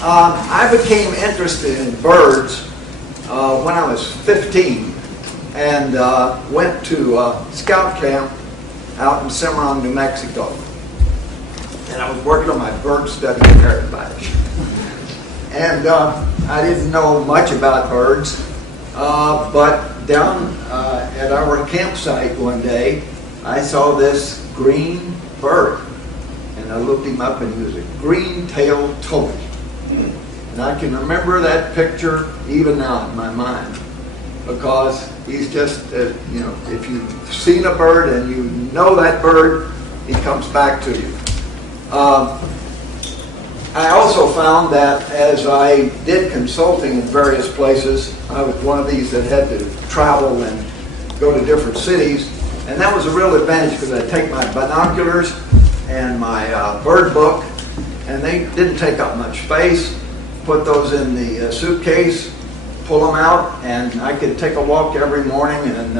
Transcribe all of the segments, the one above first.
I became interested in birds when I was 15 and went to scout camp out in Cimarron, New Mexico. And I was working on my bird study merit badge. And I didn't know much about birds, but down at our campsite one day, I saw this green bird. And I looked him up and he was a green-tailed toad. And I can remember that picture even now in my mind, because he's just, you know, if you've seen a bird and you know that bird, he comes back to you. I also found that as I did consulting in various places, I was one of these that had to travel and go to different cities, and that was a real advantage because I'd take my binoculars and my bird book, and they didn't take up much space. Put those in the suitcase, pull them out, and I could take a walk every morning and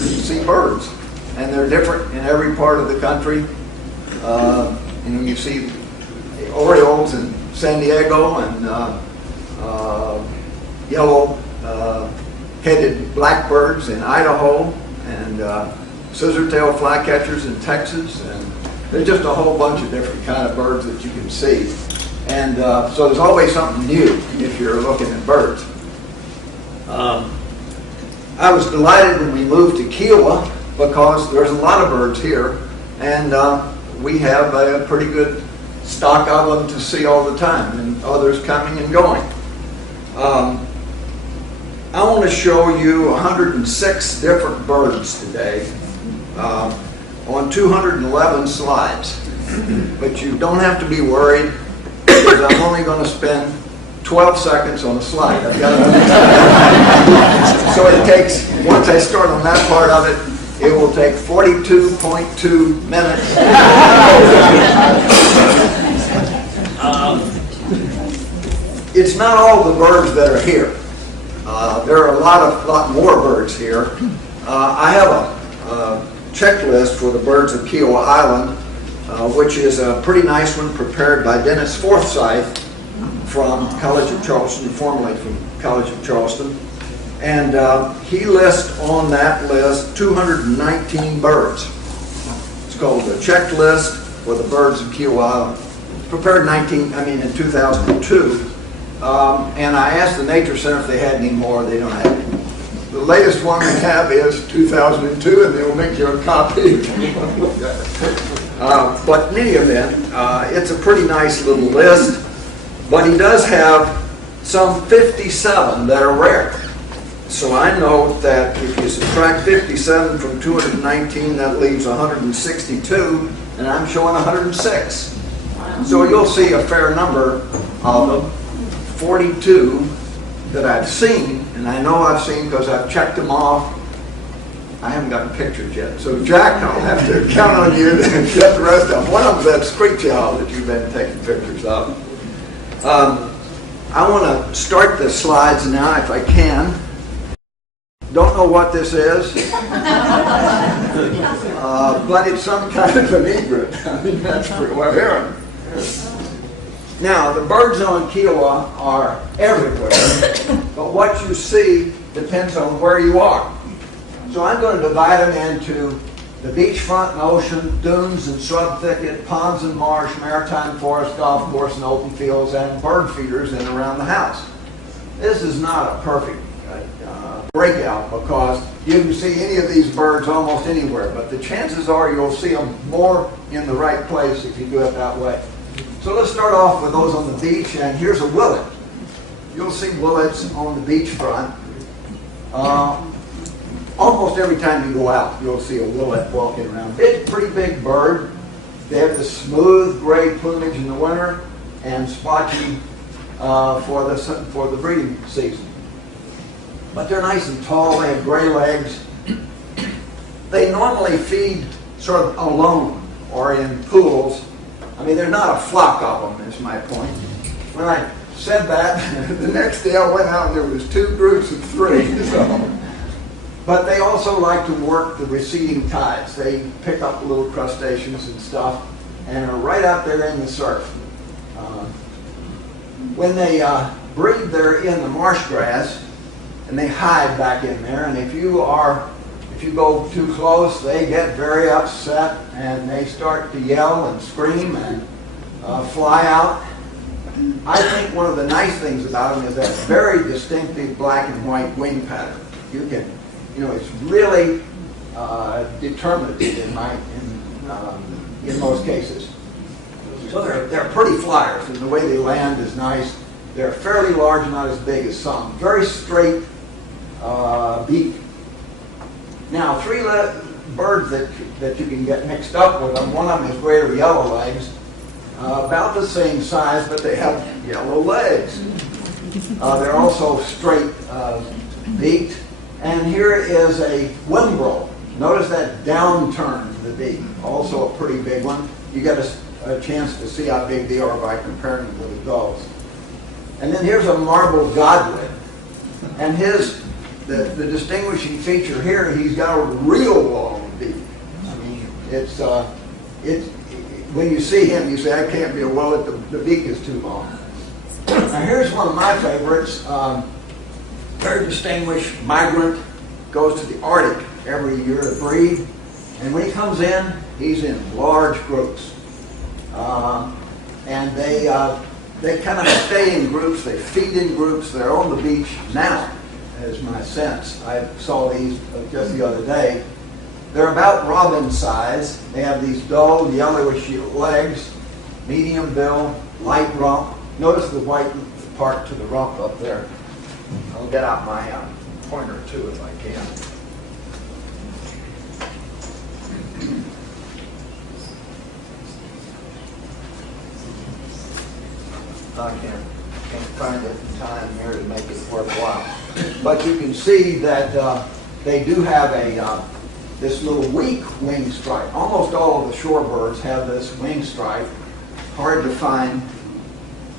see birds. And they're different in every part of the country. You know, you see orioles in San Diego and yellow-headed blackbirds in Idaho, and scissor-tail flycatchers in Texas, and there's just a whole bunch of different kind of birds that you can see. And so there's always something new if you're looking at birds. I was delighted when we moved to Kiawah because there's a lot of birds here, and we have a pretty good stock of them to see all the time, and others coming and going. I want to show you 106 different birds today on 211 slides. But you don't have to be worried, because I'm only going to spend 12 seconds on a slide. I've got to so it takes, once I start on that part of it, it will take 42.2 minutes. It's not all the birds that are here. There are a lot more birds here. I have a checklist for the birds of Kiawah Island, which is a pretty nice one prepared by Dennis Forsyth from College of Charleston, formerly from College of Charleston. And he lists on that list 219 birds. It's called the Checklist for the Birds of Kiawah Island. It's prepared in 2002. And I asked the Nature Center if they had any more. They don't have any. The latest one they have is 2002, and they'll make you a copy. But in any event, it's a pretty nice little list. But he does have some 57 that are rare. So I note that if you subtract 57 from 219, that leaves 162, and I'm showing 106. So you'll see a fair number of them. 42 that I've seen, and I know I've seen because I've checked them off. I haven't gotten pictures yet. So Jack, I'll have to count on you to get the rest of them. One of them's that screech owl that you've been taking pictures of. I want to start the slides now if I can. Don't know what this is, but it's some kind of an egret. I mean, that's pretty well here. Now, the birds on Kiawah are everywhere, but what you see depends on where you are. So I'm going to divide them into the beachfront and ocean, dunes and shrub thicket, ponds and marsh, maritime forest, golf course and open fields, and bird feeders in and around the house. This is not a perfect breakout because you can see any of these birds almost anywhere, but the chances are you'll see them more in the right place if you do it that way. So let's start off with those on the beach, and here's a willet. You'll see willets on the beachfront. Almost every time you go out, you'll see a willet walking around. Pretty big bird. They have the smooth gray plumage in the winter and splotchy for the breeding season. But they're nice and tall. They have gray legs. They normally feed sort of alone or in pools. I mean, they're not a flock of them, is my point. When I said that, the next day I went out and there was 2 groups of 3. So. But they also like to work the receding tides. They pick up little crustaceans and stuff and are right out there in the surf. When they breed, they're in the marsh grass, and they hide back in there. And if you go too close, they get very upset, and they start to yell and scream and fly out. I think one of the nice things about them is that very distinctive black and white wing pattern. It's really determinative in most cases. So they're pretty flyers, and the way they land is nice. They're fairly large, not as big as some. Very straight beak. Now, three birds that you can get mixed up with them. One of them is greater yellowlegs, about the same size, but they have yellow legs. They're also straight beaked. And here is a wimbrel. Notice that downturn to the beak, also a pretty big one. You get a chance to see how big they are by comparing them with the gulls. And then here's a marbled godwit. And the distinguishing feature here, he's got a real long beak. I mean, when you see him, you say, I can't be a willet, the beak is too long. Now here's one of my favorites. Very distinguished migrant, goes to the Arctic every year to breed. And when he comes in, he's in large groups. And they kind of stay in groups, they feed in groups, they're on the beach now, is my sense. I saw these just the other day. They're about robin size. They have these dull yellowish legs, medium bill, light rump. Notice the white part to the rump up there. I'll get out my pointer too if I can. I can't find it in time here to make it worthwhile. But you can see that they do have this little weak wing stripe. Almost all of the shorebirds have this wing stripe. Hard to find.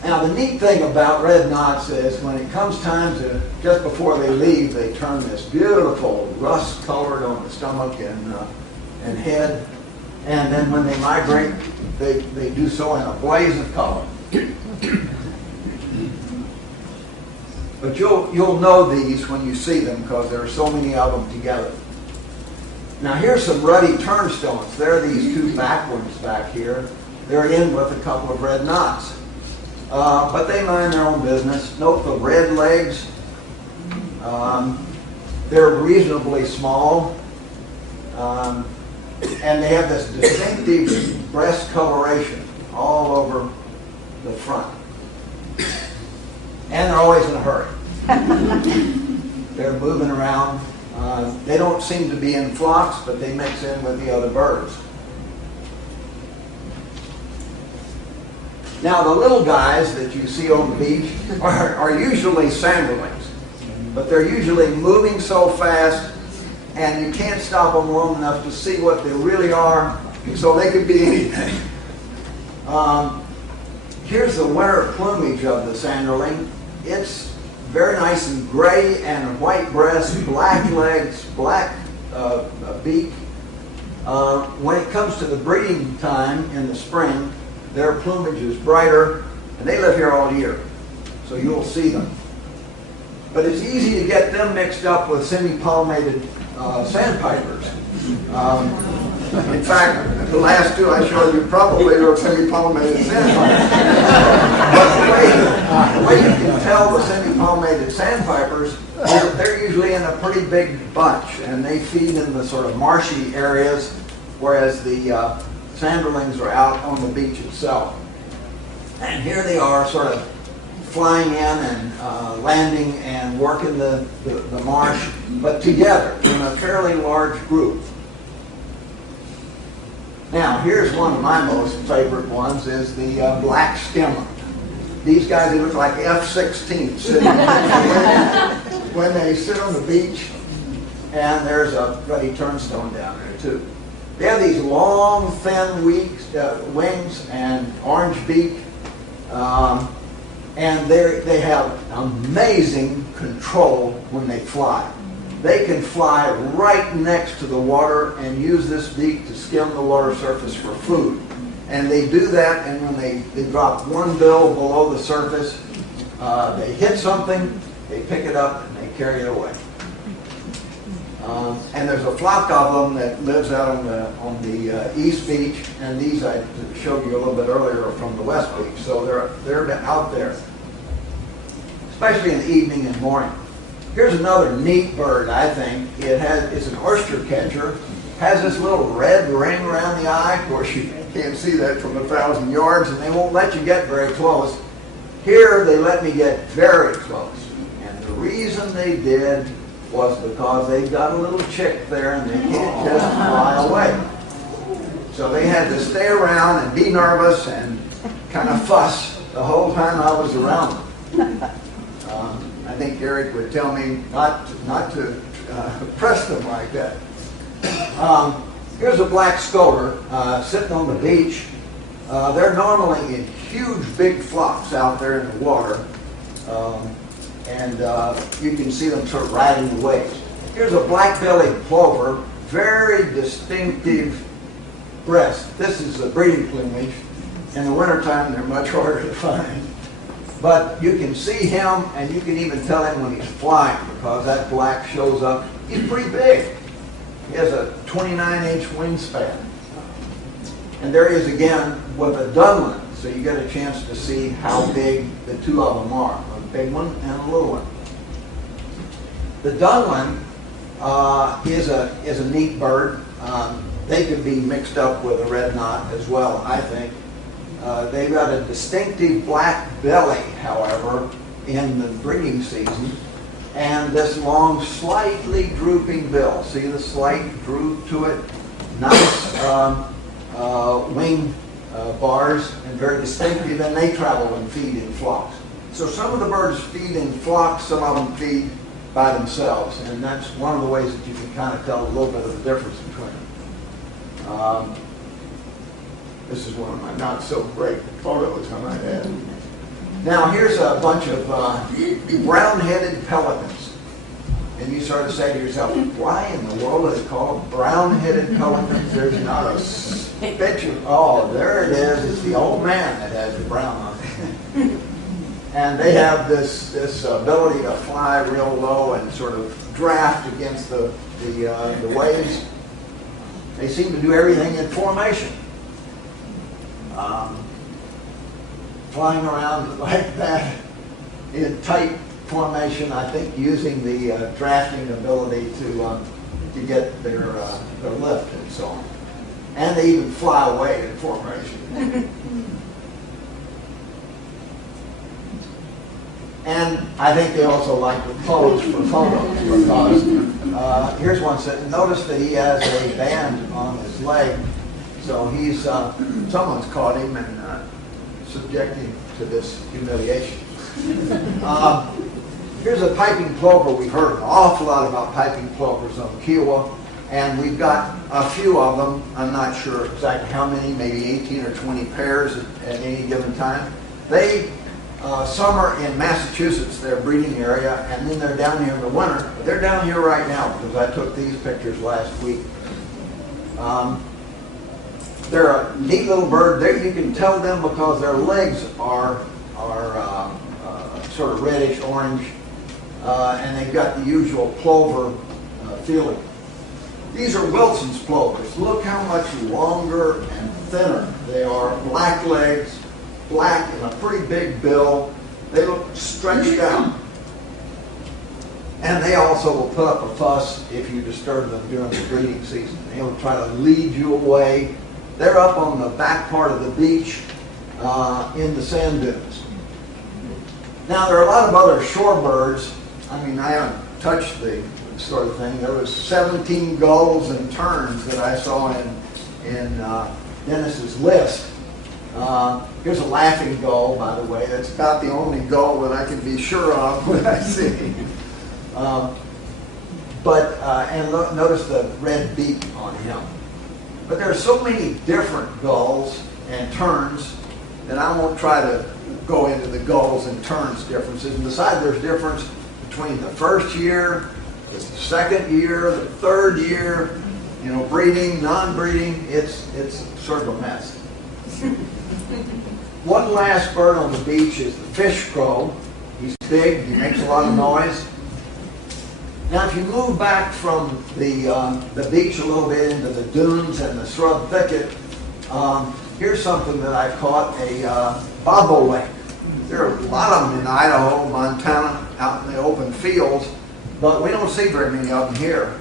Now the neat thing about red knots is when it comes time to, just before they leave, they turn this beautiful rust colored on the stomach and head. And then when they migrate, they do so in a blaze of color. But you'll know these when you see them because there are so many of them together. Now here's some ruddy turnstones. There are these two back ones back here. They're in with a couple of red knots. But they mind their own business. Note the red legs. They're reasonably small. And they have this distinctive breast coloration all over the front. And they're always in a hurry. They're moving around. They don't seem to be in flocks, but they mix in with the other birds. Now, the little guys that you see on the beach are usually sanderlings, but they're usually moving so fast, and you can't stop them long enough to see what they really are, so they could be anything. Here's the winter plumage of the sanderling. It's very nice and gray and white breast, black legs, black beak. When it comes to the breeding time in the spring, their plumage is brighter, and they live here all year, so you'll see them. But it's easy to get them mixed up with semi-palmated sandpipers. In fact, the last two I showed you probably are semi-palmated sandpipers. But the way you can tell the semi-palmated sandpipers is that they're usually in a pretty big bunch, and they feed in the sort of marshy areas, whereas the sanderlings are out on the beach itself. And here they are sort of flying in and landing and working the marsh, but together in a fairly large group. Now, here's one of my most favorite ones, is the black stemmer. These guys, they look like F-16 sitting when they sit on the beach, and there's a ruddy turnstone down there too. They have these long, thin wings and orange beak, and they have amazing control when they fly. They can fly right next to the water and use this beak to skim the water surface for food. And they do that, and when they drop one bill below the surface, They hit something, they pick it up, and they carry it away. And there's a flock of them that lives out on the East Beach, and these I showed you a little bit earlier are from the West Beach. So they're out there, especially in the evening and morning. Here's another neat bird, I think. It's an oyster catcher. Has this little red ring around the eye. Of course, you can't see that from 1,000 yards, and they won't let you get very close. Here, they let me get very close. And the reason they did was because they got a little chick there, and they can't just fly away. So they had to stay around and be nervous and kind of fuss the whole time I was around them. I think Eric would tell me not to press them like that. Here's a black scoter sitting on the beach. They're normally in huge, big flocks out there in the water, and you can see them sort of riding the waves. Here's a black-bellied plover, very distinctive breast. This is the breeding plumage. In the wintertime, they're much harder to find. But you can see him, and you can even tell him when he's flying because that black shows up. He's pretty big. He has a 29-inch wingspan. And there he is again with a dunlin, so you get a chance to see how big the two of them are, a big one and a little one. The dunlin is a neat bird. They could be mixed up with a red knot as well, I think. They've got a distinctive black belly, however, in the breeding season, and this long, slightly drooping bill. See the slight droop to it? Nice wing bars, and very distinctive, and they travel and feed in flocks. So some of the birds feed in flocks, some of them feed by themselves, and that's one of the ways that you can kind of tell a little bit of the difference between them. This is one of my not so great photos I might add. Now here's a bunch of brown-headed pelicans. And you sort of say to yourself, why in the world is it called brown-headed pelicans? There's not a picture. Oh, there it is. It's the old man that has the brown on it. And they have this ability to fly real low and sort of draft against the waves. They seem to do everything in formation. Flying around like that in tight formation, I think using the drafting ability to get their lift and so on. And they even fly away in formation. And I think they also like to pose for photos because here's one sitting. Notice that he has a band on his leg. So he's, someone's caught him and subjected him to this humiliation. Here's a piping plover. We've heard an awful lot about piping plovers on Kiawah, and we've got a few of them. I'm not sure exactly how many, maybe 18 or 20 pairs at any given time. They, some are in Massachusetts, their breeding area, and then they're down here in the winter. But they're down here right now because I took these pictures last week. They're a neat little bird. You can tell them because their legs are sort of reddish orange, and they've got the usual plover feeling. These are Wilson's plovers. Look how much longer and thinner they are. Black legs, black and a pretty big bill. They look stretched out. And they also will put up a fuss if you disturb them during the breeding season. They'll try to lead you away. They're up on the back part of the beach in the sand dunes. Now, there are a lot of other shorebirds. I mean, I haven't touched the sort of thing. There was 17 gulls and terns that I saw in Dennis's list. Here's a laughing gull, by the way. That's about the only gull that I can be sure of when I see him. And notice the red beak on him. But there are so many different gulls and terns that I won't try to go into the gulls and terns differences. And besides, there's difference between the first year, the second year, the third year, breeding, non-breeding. It's sort of a mess. One last bird on the beach is the fish crow. He's big, he makes a lot of noise. Now if you move back from the beach a little bit into the dunes and the shrub thicket, here's something that I caught, a bobolink. There are a lot of them in Idaho, Montana, out in the open fields, but we don't see very many of them here.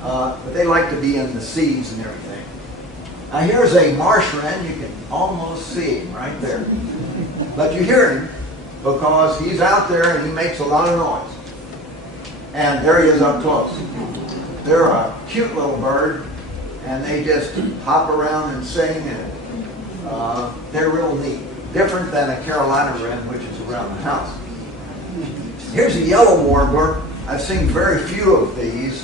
But they like to be in the seas and everything. Now here's a marsh wren. You can almost see him right there. But you hear him because he's out there and he makes a lot of noise. And there he is up close. They're a cute little bird, and they just hop around and sing, and they're real neat. Different than a Carolina wren, which is around the house. Here's a yellow warbler. I've seen very few of these.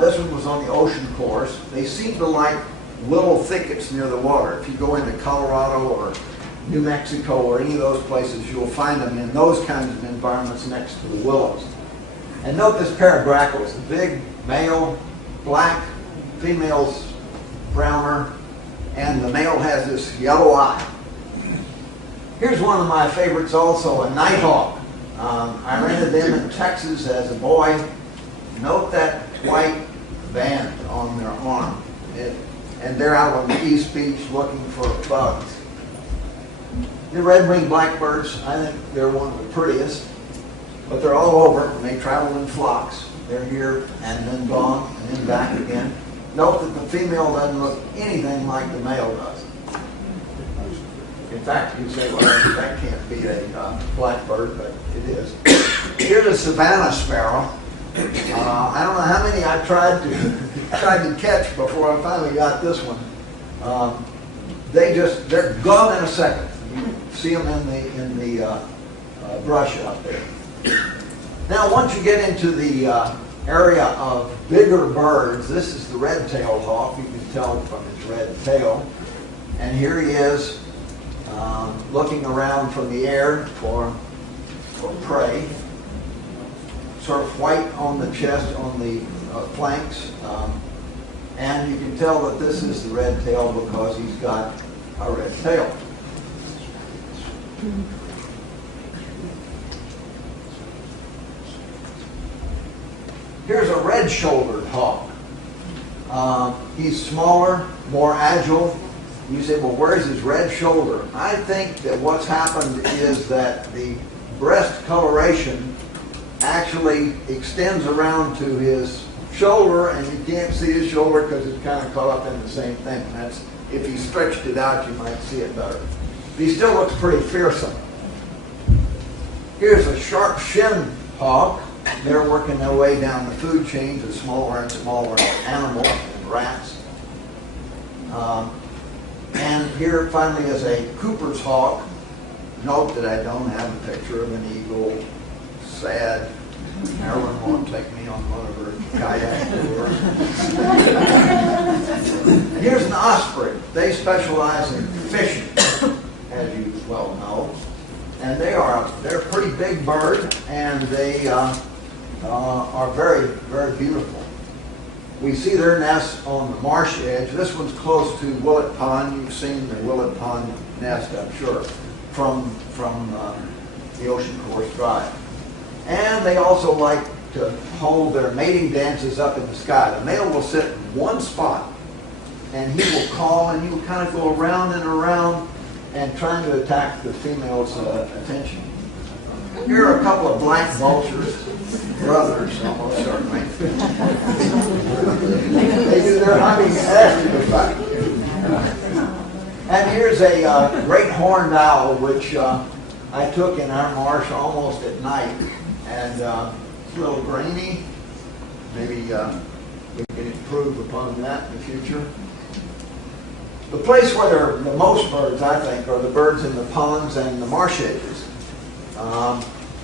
This one was on the ocean course. They seem to like little thickets near the water. If you go into Colorado or New Mexico or any of those places, you'll find them in those kinds of environments next to the willows. And note this pair of grackles, the big male, black, female's browner, and the male has this yellow eye. Here's one of my favorites also, a nighthawk. I rented them in Texas as a boy. Note that white band on their arm. And they're out on the East Beach looking for bugs. The red-winged blackbirds, I think they're one of the prettiest, but they're all over and they travel in flocks. They're here and then gone and then back again. Note that the female doesn't look anything like the male does. In fact, you say, well, that can't be a blackbird, but it is. Here's a savanna sparrow. I don't know how many I tried to catch before I finally got this one. They're gone in a second. You see them in the brush out there. Now, once you get into the area of bigger birds, this is the red-tailed hawk. You can tell from his red tail. And here he is looking around from the air for prey. Sort of white on the chest, on the flanks. And you can tell that this is the red tail because he's got a red tail. Here's a red-shouldered hawk. He's smaller, more agile. You say, well, where's his red shoulder? I think that what's happened is that the breast coloration actually extends around to his shoulder, and you can't see his shoulder because it's kind of caught up in the same thing. That's, if he stretched it out, you might see it better. But he still looks pretty fearsome. Here's a sharp-shinned hawk. They're working their way down the food chain to smaller and smaller animals and rats. And here finally is a Cooper's hawk. Note that I don't have a picture of an eagle. Sad. Marilyn won't take me on one of her kayak tours. Here's an osprey. They specialize in fishing, as you well know. And they're a pretty big bird, and they are very, very beautiful. We see their nests on the marsh edge. This one's close to Willet Pond. You've seen the Willet Pond nest, I'm sure, from the Ocean Course Drive. And they also like to hold their mating dances up in the sky. The male will sit in one spot, and he will call, and he will kind of go around and around and trying to attack the female's attention. Here are a couple of black vultures, brothers almost certainly. They do their hunting after the fact. And here's a great horned owl, which I took in our marsh almost at night. And it's a little grainy. Maybe we can improve upon that in the future. The place where there are the most birds, I think, are the birds in the ponds and the marsh edges.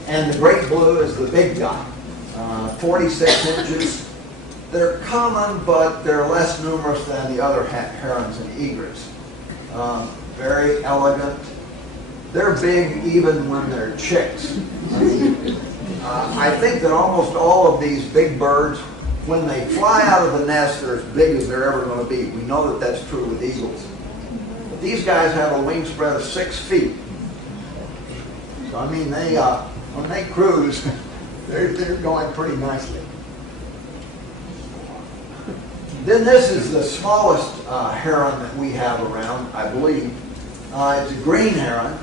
And the great blue is the big guy, 46 inches. They're common, but they're less numerous than the other herons and egrets. Very elegant. They're big even when they're chicks. I think that almost all of these big birds, when they fly out of the nest, they're as big as they're ever going to be. We know that that's true with eagles. But these guys have a wingspread of 6 feet. So, I mean, when they cruise, they're going pretty nicely. Then this is the smallest heron that we have around, I believe. It's a green heron.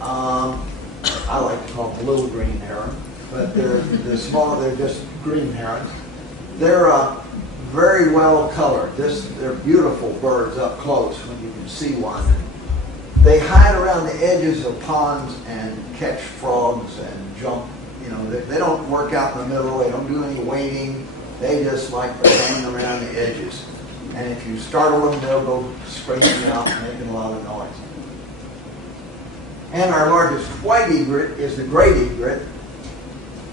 I like to call them little green heron, but they're small. They're just green herons. They're very well colored. They're beautiful birds up close when you can see one. They hide around the edges of ponds and catch frogs and jump. You know, they don't work out in the middle. They don't do any wading. They just like to hang around the edges. And if you startle them, they'll go screaming out, making a lot of noise. And our largest white egret is the great egret,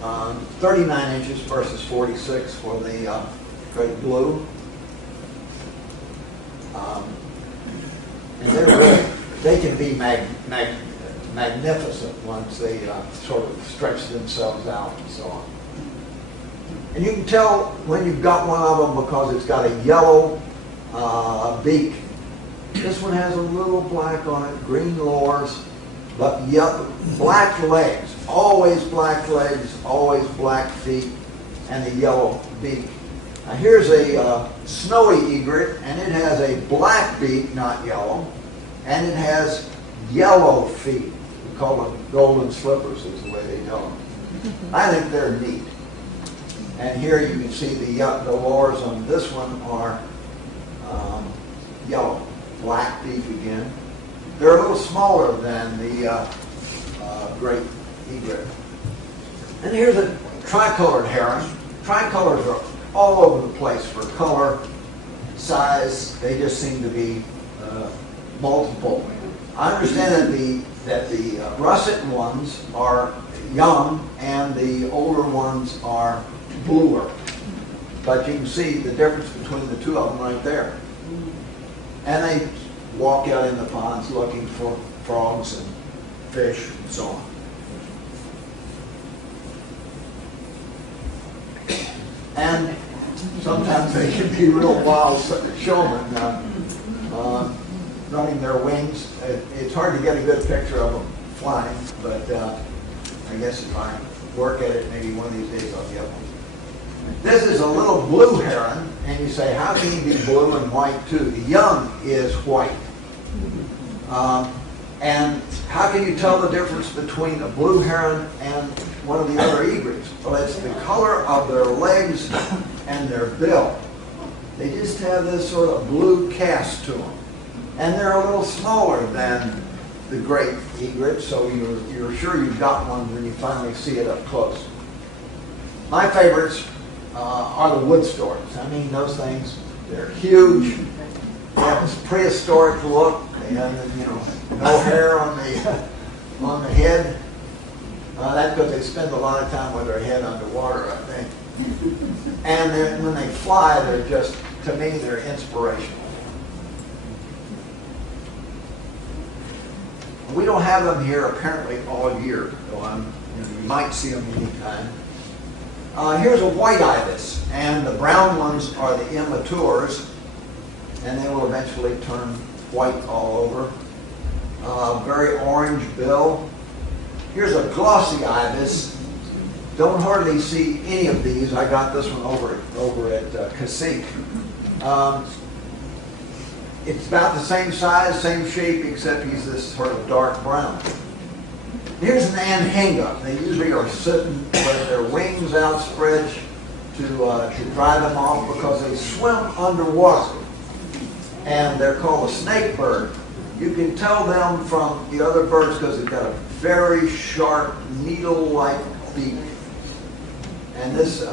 39 inches versus 46 for the great blue. And they can be magnificent once they sort of stretch themselves out and so on. And you can tell when you've got one of them because it's got a yellow beak. This one has a little black on it, green lores, but black legs, always black legs, always black feet, and a yellow beak. Now here's a snowy egret, and it has a black beak, not yellow, and it has yellow feet. We call them golden slippers is the way they tell them. I think they're neat. And here you can see the lores on this one are yellow, black beak again. They're a little smaller than the great egret. And here's a tricolored heron. Tricolors are all over the place for color, size. They just seem to be multiple. I understand that the russet ones are young and the older ones are bluer. But you can see the difference between the two of them right there. And they walk out in the ponds looking for frogs and fish and so on. And sometimes they can be real wild showmen, running their wings. It's hard to get a good picture of them flying, but I guess if I work at it, maybe one of these days I'll get one. This is a little blue heron, and you say, how can he be blue and white too? The young is white. And how can you tell the difference between a blue heron and one of the other egrets? Well, it's the color of their legs and their bill. They just have this sort of blue cast to them. And they're a little smaller than the great egret, so you're sure you've got one when you finally see it up close. My favorites are the wood storks. I mean, those things, they're huge. They have this prehistoric look. They have, no hair on the head. That's because they spend a lot of time with their head underwater, I think. And when they fly, they're just, to me, they're inspirational. We don't have them here apparently all year, though you might see them anytime. Here's a white ibis, and the brown ones are the immatures, and they will eventually turn white all over. Very orange bill. Here's a glossy ibis. Don't hardly see any of these. I got this one over at Cacique. It's about the same size, same shape, except he's this sort of dark brown. Here's an anhinga. They usually are sitting with their wings outspread to dry them off because they swim underwater. And they're called a snake bird. You can tell them from the other birds because they've got a very sharp, needle-like beak. And this,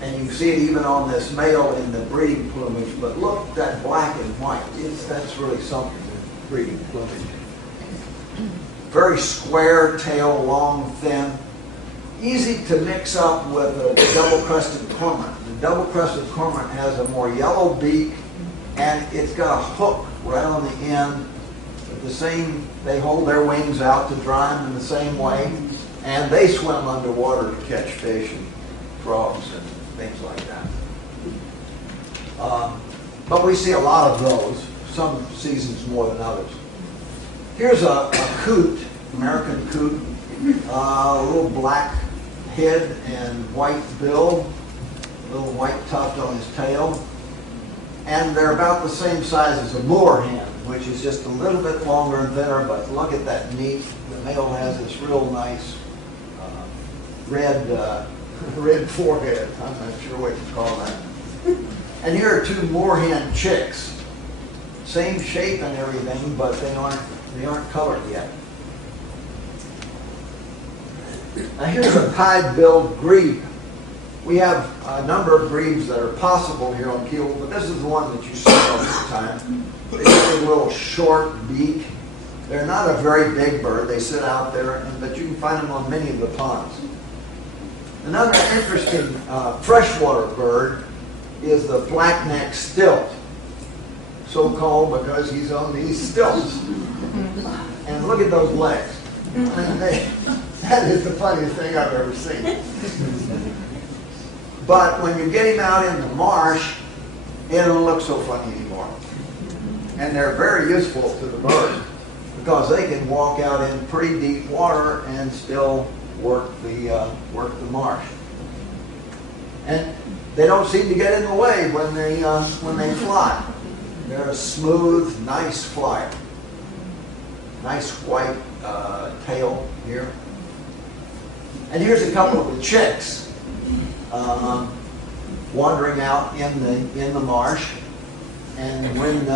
and you see it even on this male in the breeding plumage. But look, that black and white, that's really something in breeding plumage. Very square tail, long, thin. Easy to mix up with a double-crested cormorant. The double-crested cormorant has a more yellow beak, and it's got a hook right on the end. They hold their wings out to dry them in the same way, and they swim underwater to catch fish and frogs and things like that. But we see a lot of those, some seasons more than others. Here's a coot, American coot. A little black head and white bill, a little white tuft on his tail. And they're about the same size as a moorhen, which is just a little bit longer and thinner, but look at that neat. The male has this real nice red forehead. I'm not sure what you call that. And here are two moorhen chicks. Same shape and everything, but they aren't colored yet. Now here's a pied-billed grebe. We have a number of grebes that are possible here on Kiawah, but this is the one that you see most of the time. They have a little short beak. They're not a very big bird. They sit out there, but you can find them on many of the ponds. Another interesting freshwater bird is the black-necked stilt, so called because he's on these stilts. And look at those legs. I mean, that is the funniest thing I've ever seen. But when you get him out in the marsh, it don't look so funny anymore. And they're very useful to the birds because they can walk out in pretty deep water and still work the marsh. And they don't seem to get in the way when they fly. They're a smooth, nice flyer. Nice white tail here. And here's a couple of the chicks wandering out in the marsh. And when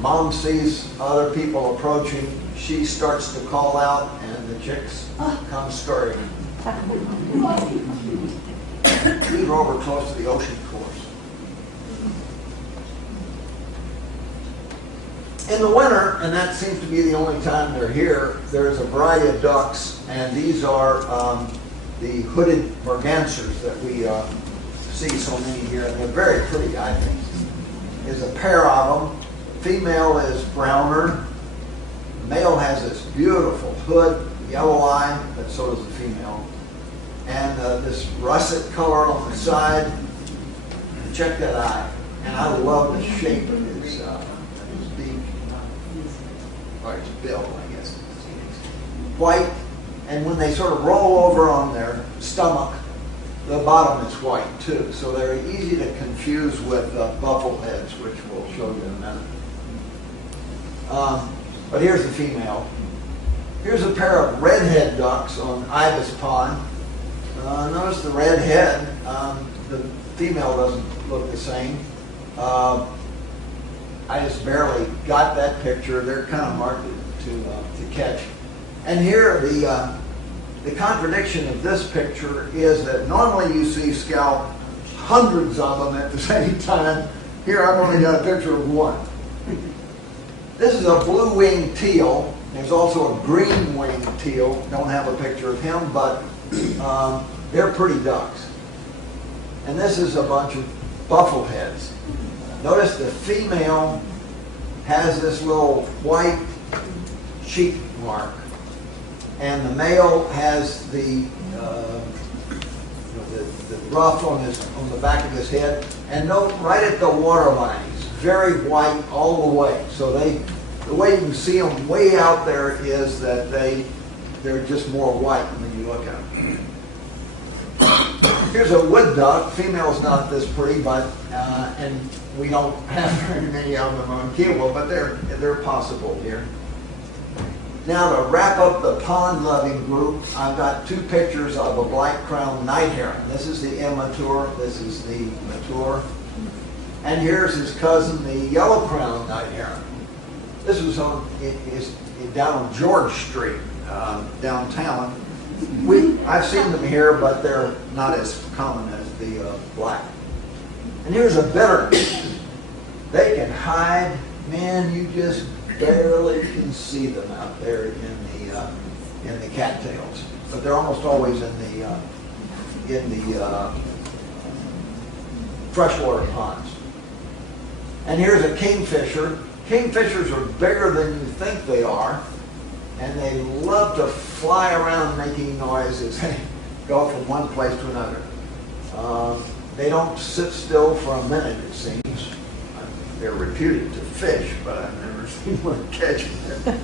Mom sees other people approaching, she starts to call out, and the chicks come scurrying. These are over close to the ocean course. In the winter, and that seems to be the only time they're here, there's a variety of ducks, and these are the hooded mergansers that we see so many here, and they're very pretty, I think. There's a pair of them. The female is browner. The male has this beautiful hood, yellow eye, but so does the female. And this russet color on the side. Check that eye. And I love the shape of his beak. Or his bill, I guess. White. And when they sort of roll over on their stomach, the bottom is white too. So they're easy to confuse with buffleheads, which we'll show you in a minute. But here's the female. Here's a pair of redhead ducks on Ibis Pond. Notice the red head. The female doesn't look the same. I just barely got that picture. They're kind of hard to catch. And here, the contradiction of this picture is that normally you see scalp hundreds of them at the same time. Here I've only got a picture of one. This is a blue-winged teal. There's also a green-winged teal. Don't have a picture of him, but they're pretty ducks. And this is a bunch of buffleheads. Notice the female has this little white cheek mark, and the male has the ruff on the back of his head. And note right at the waterline, he's very white all the way. So the way you can see them way out there is that they're just more white when you look at them. Here's a wood duck. Female's not this pretty, but and we don't have very many of them on Kiawah, but they're possible here. Now to wrap up the pond-loving group, I've got two pictures of a black-crowned night heron. This is the immature. This is the mature. And here's his cousin, the yellow-crowned night heron. This was down on George Street, downtown. I've seen them here, but they're not as common as the black. And here's a bittern. They can hide. Man, you just barely can see them out there in the cattails. But they're almost always in the freshwater ponds. And here's a kingfisher. Kingfishers are bigger than you think they are, and they love to fly around making noise as they go from one place to another. They don't sit still for a minute, it seems. They're reputed to fish, but I've never seen one catching them.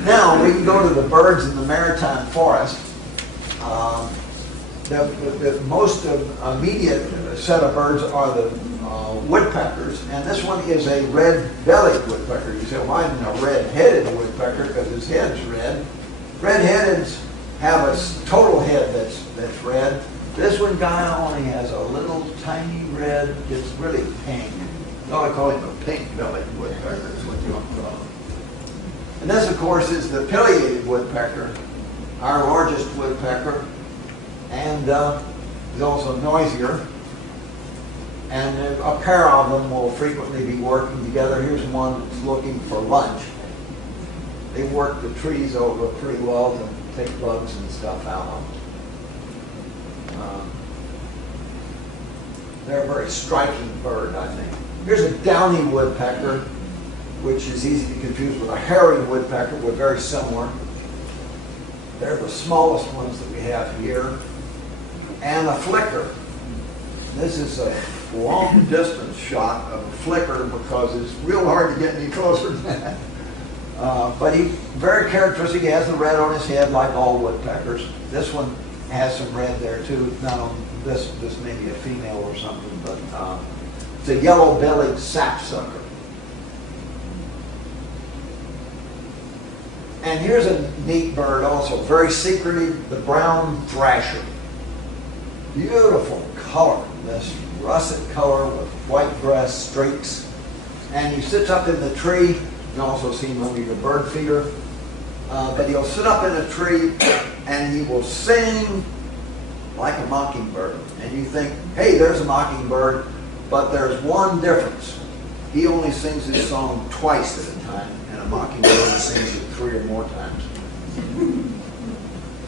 Now we can go to the birds in the maritime forest. The most immediate set of birds are the woodpeckers, and this one is a red-bellied woodpecker. You say, why isn't a red-headed woodpecker? Because his head's red. Red-headeds have a total head that's red. This one guy only has a little tiny red. It's really pink. So I call him a pink-bellied woodpecker. Is what you want to call him. And this, of course, is the pileated woodpecker, our largest woodpecker, and is also noisier. And a pair of them will frequently be working together. Here's one that's looking for lunch. They work the trees over pretty well to take bugs and stuff out of them. They're a very striking bird, I think. Here's a downy woodpecker, which is easy to confuse with a hairy woodpecker. We're very similar. They're the smallest ones that we have here. And a flicker. This is a long distance shot of a flicker because it's real hard to get any closer than that. But he's very characteristic. He has the red on his head like all woodpeckers. This one has some red there too. Now this may be a female or something, but it's a yellow-bellied sapsucker. And here's a neat bird also, very secretive, the brown thrasher. Beautiful color, this russet color with white breast streaks. And he sits up in the tree. You can also see him under your bird feeder. But he'll sit up in a tree and he will sing like a mockingbird. And you think, hey, there's a mockingbird, but there's one difference. He only sings his song twice at a time, and a mockingbird sings it 3 or more times.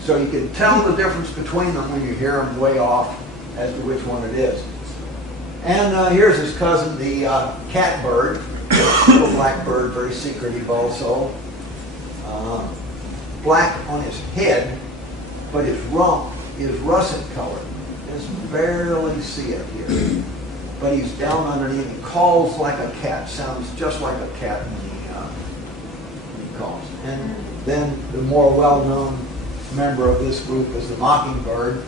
So you can tell the difference between them when you hear them way off as to which one it is. And here's his cousin, the catbird, little black bird, very secretive also. Black on his head, but his rump is russet colored. You just barely see it here. But he's down underneath. He calls like a cat, sounds just like a cat when he calls. And then the more well-known member of this group is the mockingbird,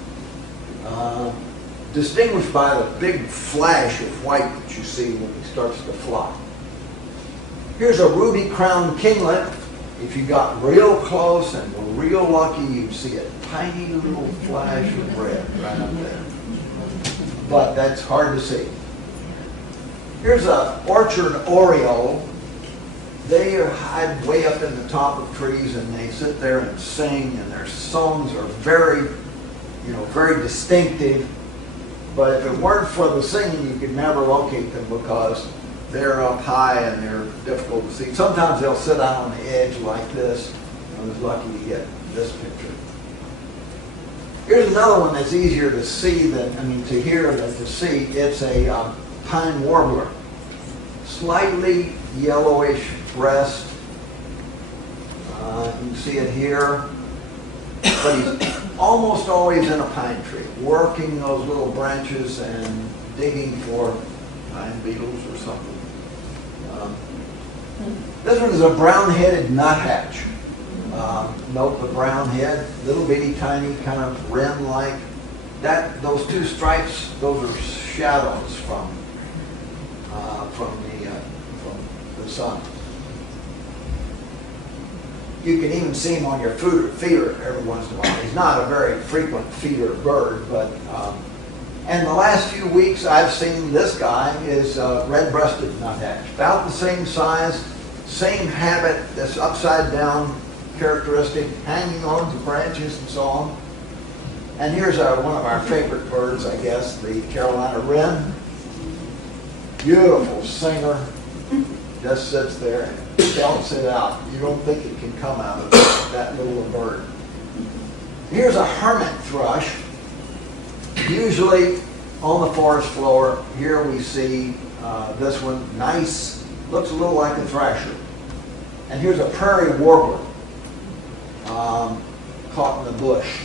distinguished by the big flash of white that you see when he starts to fly. Here's a ruby-crowned kinglet. If you got real close and were real lucky, you'd see a tiny little flash of red right up there. But that's hard to see. Here's an orchard oriole. They hide way up in the top of trees and they sit there and sing, and their songs are very, very distinctive. But if it weren't for the singing, you could never locate them because they're up high and they're difficult to see. Sometimes they'll sit out on the edge like this. I was lucky to get this picture. Here's another one that's easier to see to hear than to see. It's a pine warbler. Slightly yellowish breast. You can see it here. But he's almost always in a pine tree, working those little branches and digging for pine beetles or something. This one is a brown-headed nuthatch. Note the brown head, little bitty, tiny, kind of wren-like. Those two stripes, those are shadows from the sun. You can even see him on your feeder every once in a while. He's not a very frequent feeder bird, but and the last few weeks I've seen this guy is red-breasted nuthatch, about the same size, same habit, this upside-down characteristic, hanging on to branches and so on. And here's one of our favorite birds, I guess, the Carolina wren. Beautiful singer, just sits there and belts it out. You don't think it can come out of that little a bird. Here's a hermit thrush, usually on the forest floor. Here we see this one, nice, looks a little like a thrasher. And here's a prairie warbler caught in the bush.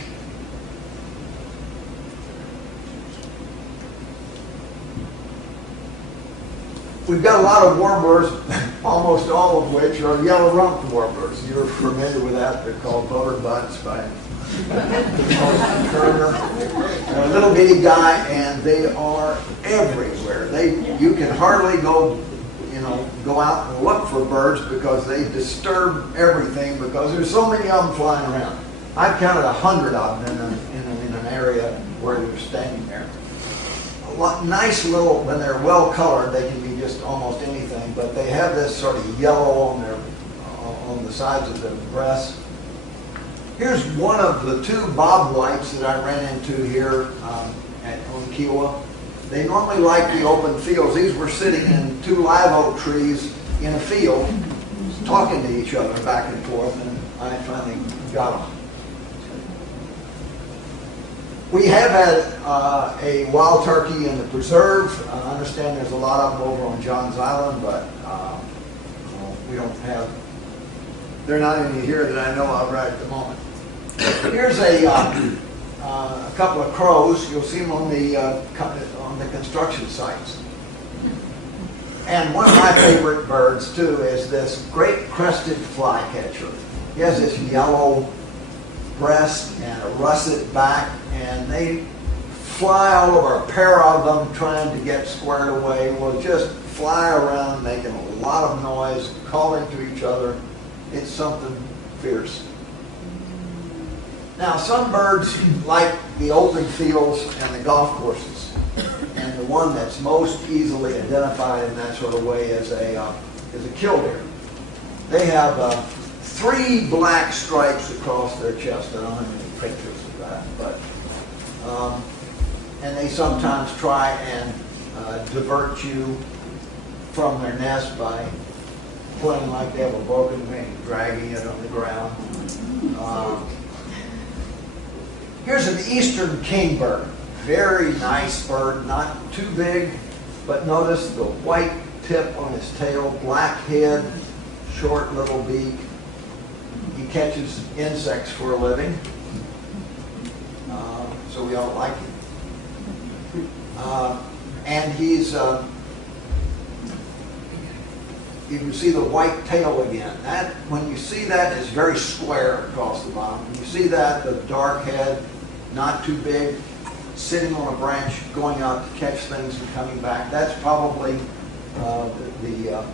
We've got a lot of warblers, almost all of which are yellow-rumped warblers. You're familiar with that. They're called butts by Turner. They're a little bitty guy, and they are everywhere. You can hardly go out and look for birds because they disturb everything because there's so many of them flying around. I've counted 100 of them in an area where they're standing there. Nice little, when they're well colored, they can be just almost anything, but they have this sort of yellow on the sides of their breasts. Here's one of the two bobwhites that I ran into here on Kiawah. They normally like the open fields. These were sitting in two live oak trees in a field, talking to each other back and forth, and I finally got them. We have had a wild turkey in the preserve. I understand there's a lot of them over on Johns Island, but we don't have, they're not any here that I know of right at the moment. Here's a couple of crows. You'll see them on the construction sites. And one of my favorite birds, too, is this great crested flycatcher. He has this yellow breast and a russet back, and they fly all over, a pair of them trying to get squared away will just fly around making a lot of noise, calling to each other. It's something fierce. Now, some birds like the open fields and the golf courses, and the one that's most easily identified in that sort of way is a killdeer. They have 3 black stripes across their chest. I don't have any pictures of that, but and they sometimes try and divert you from their nest by playing like they have a broken wing, dragging it on the ground. Here's an eastern kingbird. Very nice bird, not too big, but notice the white tip on his tail, black head, short little beak. He catches insects for a living, so we all like him. And he's, you can see the white tail again. That, when you see that, it's very square across the bottom. When you see that, the dark head, not too big, sitting on a branch, going out to catch things and coming back. That's probably the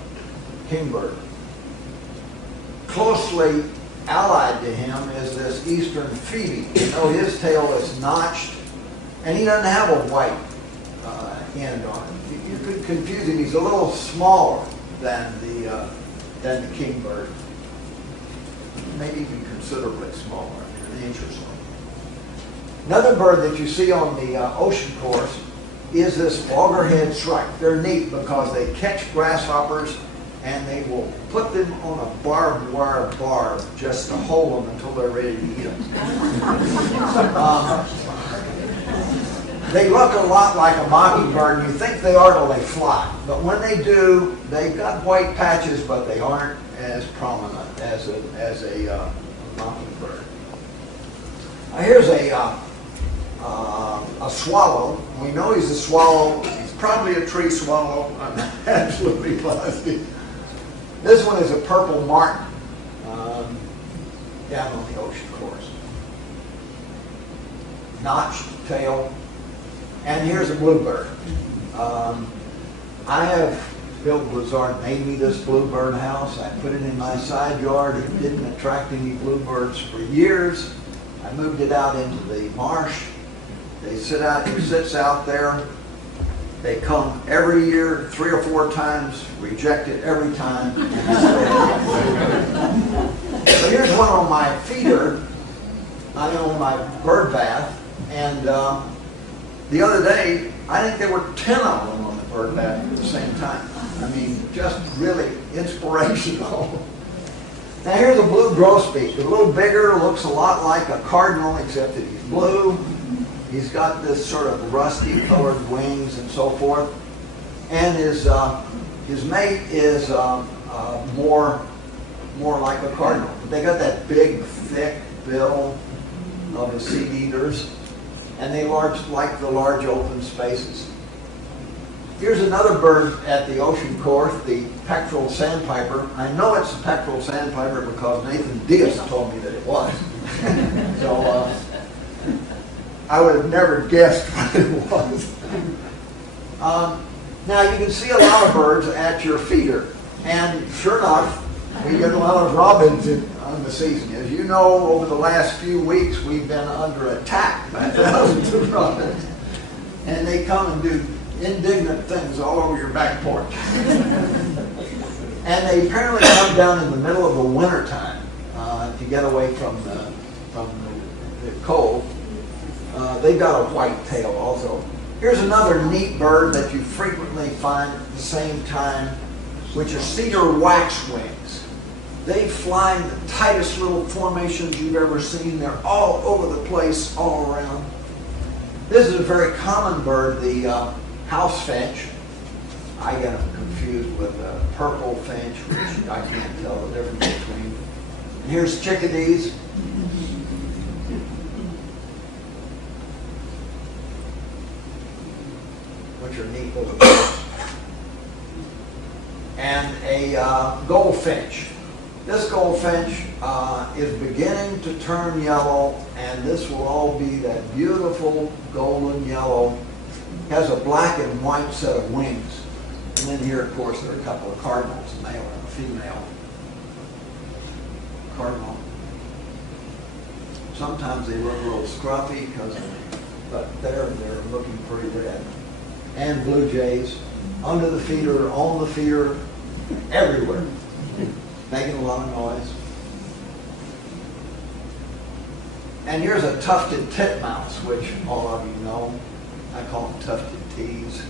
kingbird. Closely allied to him is this eastern phoebe. You know, his tail is notched, and he doesn't have a white end on it. You could confuse him. He's a little smaller than the kingbird. Maybe even considerably smaller, an inch or so. Another bird that you see on the ocean course is this loggerhead shrike. They're neat because they catch grasshoppers and they will put them on a barbed wire bar just to hold them until they're ready to eat them. They look a lot like a mockingbird. You think they are till they fly. But when they do, they've got white patches, but they aren't as prominent as a mockingbird. Now here's a swallow. We know he's a swallow. He's probably a tree swallow. I'm absolutely positive. This one is a purple martin down on the ocean course. Notched tail. And here's a bluebird. I have, Bill Blizzard made me this bluebird house. I put it in my side yard. It didn't attract any bluebirds for years. I moved it out into the marsh. They sit out, he sits out there. They come every year, 3 or 4 times, reject it every time. So here's one on my feeder. I'm on my bird bath, and the other day, I think there were 10 of them on the bird bath at the same time. I mean, just really inspirational. Now here's a blue grosbeak. A little bigger, looks a lot like a cardinal, except that he's blue. He's got this sort of rusty colored wings and so forth. And his mate is more like a cardinal. They got that big, thick bill of the seed eaters, and they like the large open spaces. Here's another bird at the ocean course, the pectoral sandpiper. I know it's a pectoral sandpiper because Nathan Diaz told me that it was. So I would have never guessed what it was. Now you can see a lot of birds at your feeder, and sure enough, we get a lot of robins on the season. As you know, over the last few weeks, we've been under attack by thousands of robins, and they come and do indignant things all over your back porch. And they apparently come down in the middle of the winter time to get away from the cold. They've got a white tail also. Here's another neat bird that you frequently find at the same time, which are cedar waxwings. They fly in the tightest little formations you've ever seen. They're all over the place, all around. This is a very common bird, the house finch. I get them confused with a purple finch, which I can't tell the difference between. And here's chickadees. Which are neat little birds. And a goldfinch. This goldfinch is beginning to turn yellow, and this will all be that beautiful golden yellow. Has a black and white set of wings. And then here, of course, there are a couple of cardinals, a male and a female cardinal. Sometimes they look a little scruffy, but they're looking pretty red. And blue jays, under the feeder, on the feeder, everywhere, making a lot of noise. And here's a tufted titmouse, which all of you know. I call them tufted tees.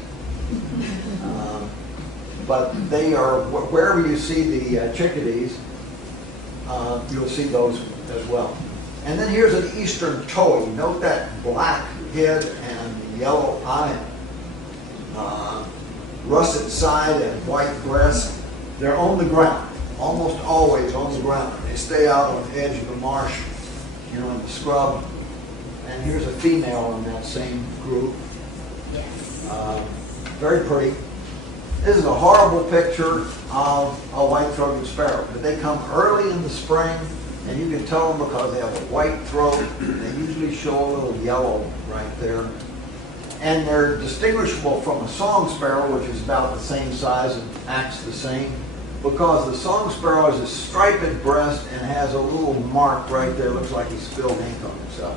But they are, wherever you see the chickadees, you'll see those as well. And then here's an eastern towhee. Note that black head and yellow eye. Russet side and white breast. They're on the ground, almost always on the ground. They stay out on the edge of the marsh, in the scrub. And here's a female in that same group. Yes. Very pretty. This is a horrible picture of a white-throated sparrow. But they come early in the spring, and you can tell them because they have a white throat. They usually show a little yellow right there. And they're distinguishable from a song sparrow, which is about the same size and acts the same, because the song sparrow has a striped breast and has a little mark right there. Looks like he spilled ink on himself.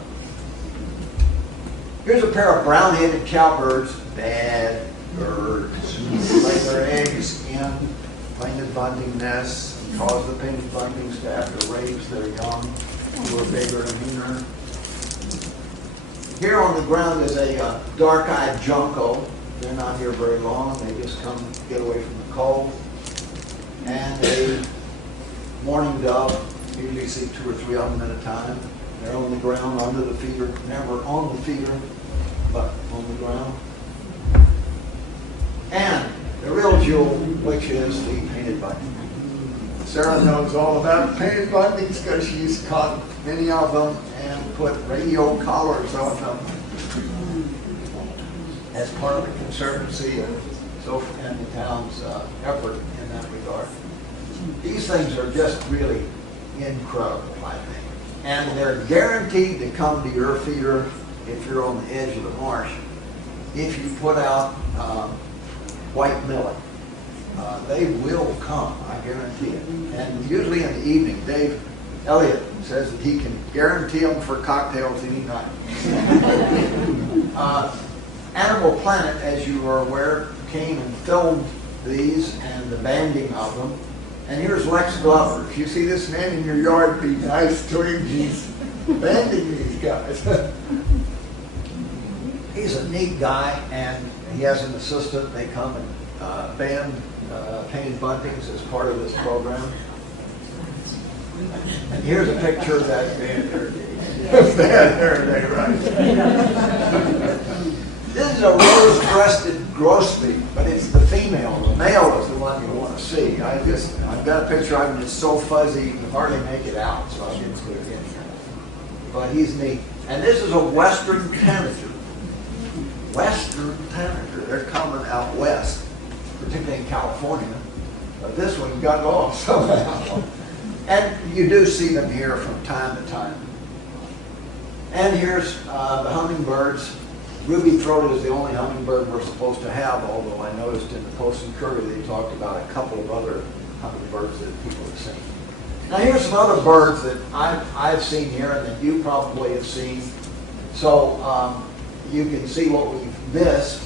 Here's a pair of brown-headed cowbirds. Bad birds. Lay their eggs in painted bunting nests and cause the painted buntings to have to raise their young, who are bigger and meaner. Here on the ground is a dark-eyed junco. They're not here very long. They just come get away from the cold. And a mourning dove. You usually see 2 or 3 of them at a time. They're on the ground under the feeder. Never on the feeder, but on the ground. And the real jewel, which is the painted bunting. Sarah knows all about painted buntings because she's caught many of them and put radio collars on them as part of the conservancy and the town's effort in that regard. These things are just really incredible, I think. And they're guaranteed to come to your feeder if you're on the edge of the marsh. If you put out white millet, they will come, I guarantee it. And usually in the evening, Dave Elliott says that he can guarantee them for cocktails any night. Animal Planet, as you are aware, came and filmed these and the banding of them. And here's Lex Glover. If you see this man in your yard, be nice to him. He's banding these guys. He's a neat guy, and he has an assistant. They come and band painted buntings as part of this program. And here's a picture of that band there, right. This is a rose-breasted grosbeak, but it's the female. The male is the one you want to see. I've got a picture of him. It's so fuzzy you can hardly make it out, so I'll get to it again. But he's neat. And this is a western tanager. western tanager. They're common out west, particularly in California. But this one got off somehow. And you do see them here from time to time. And here's the hummingbirds. Ruby-throated is the only hummingbird we're supposed to have, although I noticed in the Post and Courier they talked about a couple of other hummingbirds that people have seen. Now here's some other birds that I've seen here and that you probably have seen. So you can see what we've missed.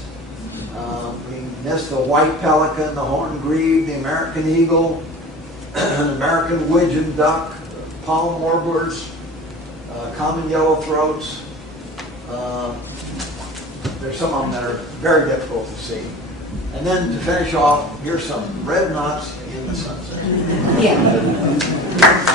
We missed the white pelican, the horned grebe, the American eagle, the American widgeon duck, palm warblers, common yellowthroats. There's some of them that are very difficult to see. And then to finish off, here's some red knots in the sunset. Yeah.